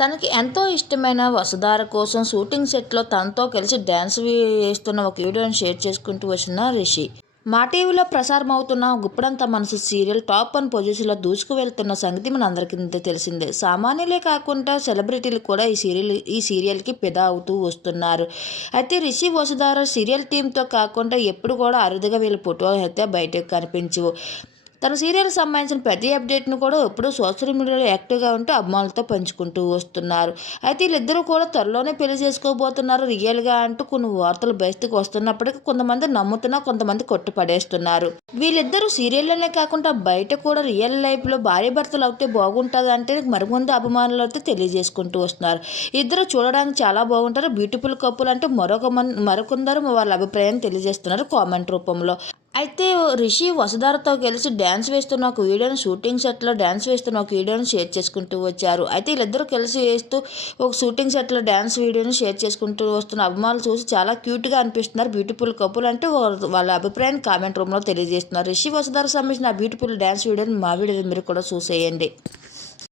తనకి ఎంతో ఇష్టమైన వసుధార కోసం షూటింగ్ సెట్లో తనతో కలిసి డ్యాన్స్ వేస్తున్న ఒక వీడియోని షేర్ చేసుకుంటూ వచ్చిన రిషి. మా టీవీలో ప్రసారం అవుతున్న గుప్పడంత మనసు సీరియల్ టాప్ వన్ పొజిషన్లో దూసుకు వెళ్తున్న సంగతి మన అందరికీ తెలిసిందే. సామాన్యులే కాకుండా సెలబ్రిటీలు కూడా ఈ సీరియల్ ఈ సీరియల్కి పెదా అవుతూ వస్తున్నారు. అయితే రిషి వసుధార సీరియల్ టీంతో కాకుండా ఎప్పుడు కూడా అరుదుగా వీళ్ళ ఫోటో అయితే బయటకు కనిపించవు. తన సీరియల్ సంబంధించిన ప్రతి అప్డేట్ను కూడా ఎప్పుడూ సోషల్ మీడియాలో యాక్టివ్గా ఉంటూ అభిమానులతో పంచుకుంటూ వస్తున్నారు. అయితే వీళ్ళిద్దరూ కూడా త్వరలోనే పెళ్ళి చేసుకోబోతున్నారు. రియల్గా అంటూ కొన్ని వార్తలు బయటకు వస్తున్నప్పటికీ కొంతమంది నమ్ముతున్నా కొంతమంది కొట్టుపడేస్తున్నారు. వీళ్ళిద్దరూ సీరియల్లోనే కాకుండా బయట కూడా రియల్ లైఫ్లో భార్య భర్తలు అవుతే బాగుంటుంది అంటే మరికొంత అభిమానులు అయితే తెలియజేసుకుంటూ వస్తున్నారు. ఇద్దరు చూడడానికి చాలా బాగుంటారు. బ్యూటిఫుల్ కప్పులు అంటే మరొక మన్ మరికొందరు వాళ్ళ అభిప్రాయాన్ని తెలియజేస్తున్నారు కామెంట్ రూపంలో. అయితే రిషి వసుధారతో కలిసి డ్యాన్స్ వేస్తున్న ఒక వీడియోని షూటింగ్ సెట్లో డ్యాన్స్ వేస్తున్న ఒక వీడియోని షేర్ చేసుకుంటూ వచ్చారు. అయితే వీళ్ళిద్దరూ కలిసి వేస్తూ ఒక షూటింగ్ సెట్లో డ్యాన్స్ వీడియోని షేర్ చేసుకుంటూ వస్తున్న అభిమానులు చూసి చాలా క్యూట్గా అనిపిస్తున్నారు. బ్యూటిఫుల్ కపుల్ అంటే వాళ్ళ అభిప్రాయాన్ని కామెంట్ రూమ్లో తెలియజేస్తున్నారు. రిషి వసుధార సంబంధించిన బ్యూటిఫుల్ డ్యాన్స్ వీడియోని మా వీడియో మీరు కూడా చూసేయండి.